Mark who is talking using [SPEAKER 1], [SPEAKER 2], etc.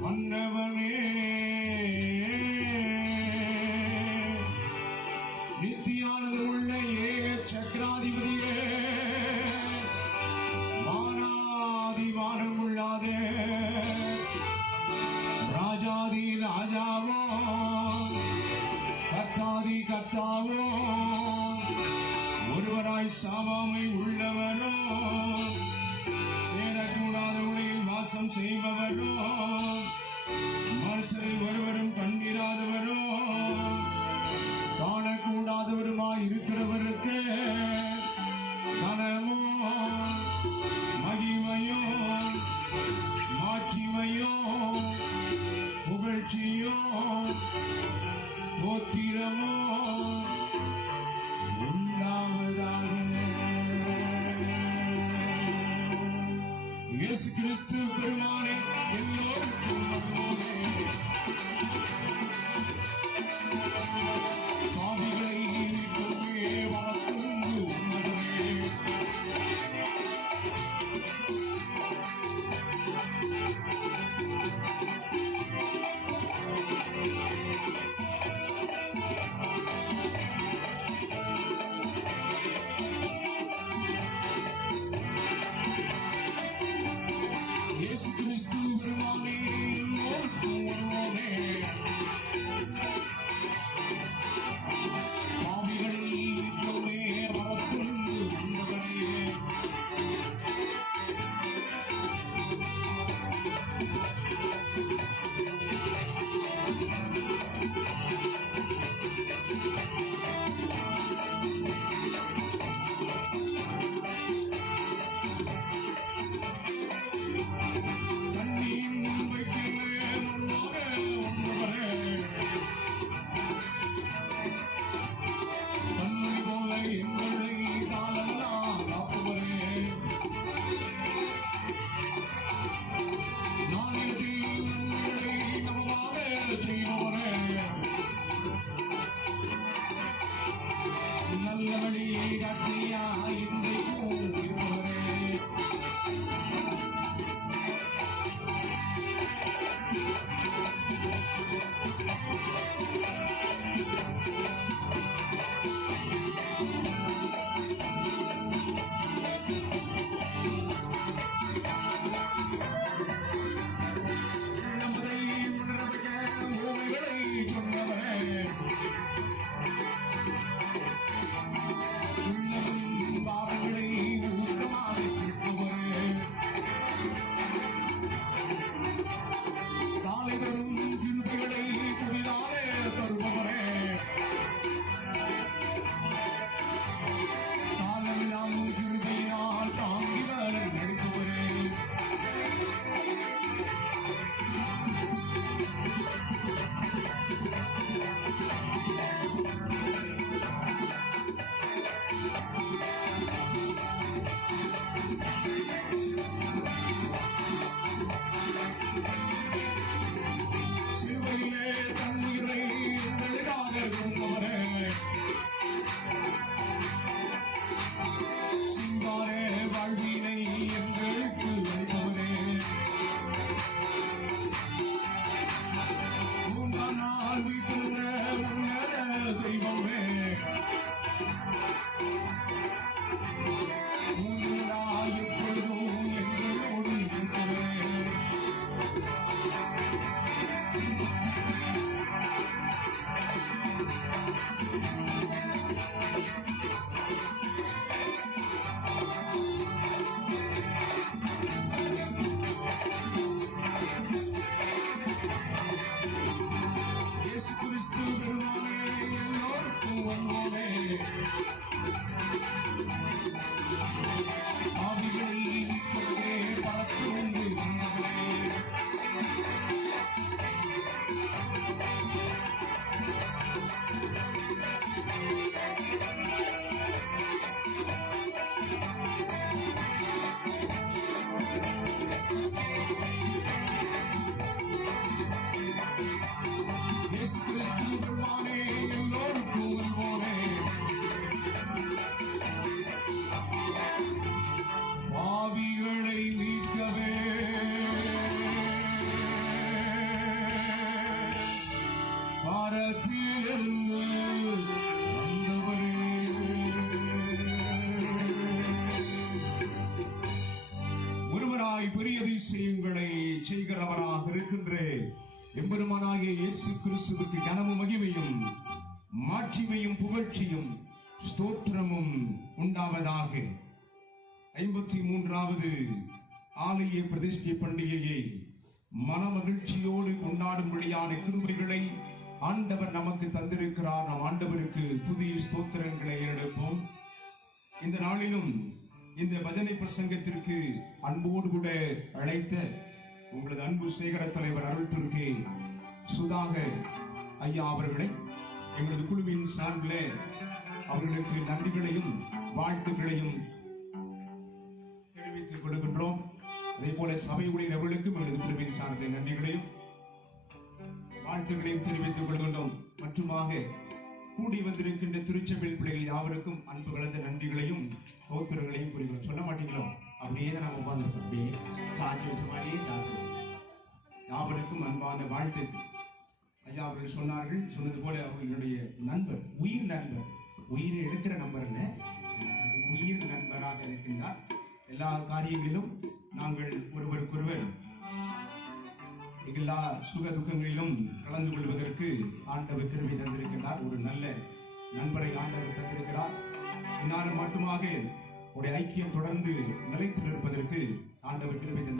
[SPEAKER 1] மன்னவனே நித்தியானது உள்ள ஏக சக்கராதிபதியே மானாதிமானம் உள்ளாதே ராஜாதி ராஜாவோ கத்தாதி கத்தாவோ ஒருவராய் சாவாமை உள்ளவனோ ஒருவராய் பெரிய அதிசயங்களை செய்கிறவராக இருக்கின்ற எம்பெருமானாகிய இயேசு கிறிஸ்துவுக்கு கனமும் மகிமையும் மாட்சிமையும் புகழ்ச்சியும் ஸ்தோத்திரமும் உண்டாவதாக. ஐம்பத்தி மூன்றாவது ஆலய பிரதிஷ்டை பண்டிகையை மனமகிழ்ச்சியோடு கொண்டாடும்படியான கிருமைகளை ஆண்டவர் நமக்கு தந்திருக்கிறார். நம் ஆண்டவருக்கு புதிய ஸ்தோத்திரங்களை எடுப்போம். இந்த நாளிலும் இந்த பஜனை பிரசங்கத்திற்கு அன்போடு கூட அழைத்த உங்களது அன்பு சேகர தலைவர் அருள் துருக்கே சுதாக ஐயா அவர்களை எங்களது குழுவின் சார்பில் அவர்களுக்கு நன்றிகளையும் வாழ்த்துக்களையும் தெரிவித்துக் கொடுக்கின்றோம் அதே போல சபை ஊழியர்களுக்கும் எங்களது குழுவின் சார்பில் நன்றிகளையும் வாழ்த்துக்களையும் தெரிவித்துக் கொள்கின்றோம். மற்றுமாக கூடி வந்திருக்கின்ற திருச்சபையில் பிள்ளைகள் யாவருக்கும் அன்பு கலந்த நன்றிகளையும் தோத்திரங்களையும் கூறுகிறோம். சொல்ல மாட்டீங்களோ? அப்படியே தான் நம்ம உட்கார்ந்துருக்கோம். அப்படியே சாட்சி வச்ச மாதிரியே சாட்சி. யாவருக்கும் அன்பான வாழ்த்து ஐயா அவர்கள் சொன்னார்கள் சொன்னது போல அவர்களுடைய நண்பர் உயிர் நண்பர். உயிரை எடுக்கிற நம்பர் உயிர் நண்பராக இருக்கின்றார். எல்லா காரியங்களிலும் நாங்கள் ஒருவருக்கொருவர் எல்லா சுக துக்கங்களிலும் கலந்து கொள்வதற்கு ஆண்டவர் கிருமி தந்திருக்கிறார் ஒரு நல்ல நண்பரை ஆண்டவர் தந்திருக்கிறார். இந்நாளும் மட்டுமாக உடைய ஐக்கியம் தொடர்ந்து நிலைத்து நிற்பதற்கு ஆண்டவர் கிருமி தந்திருக்கிறார்.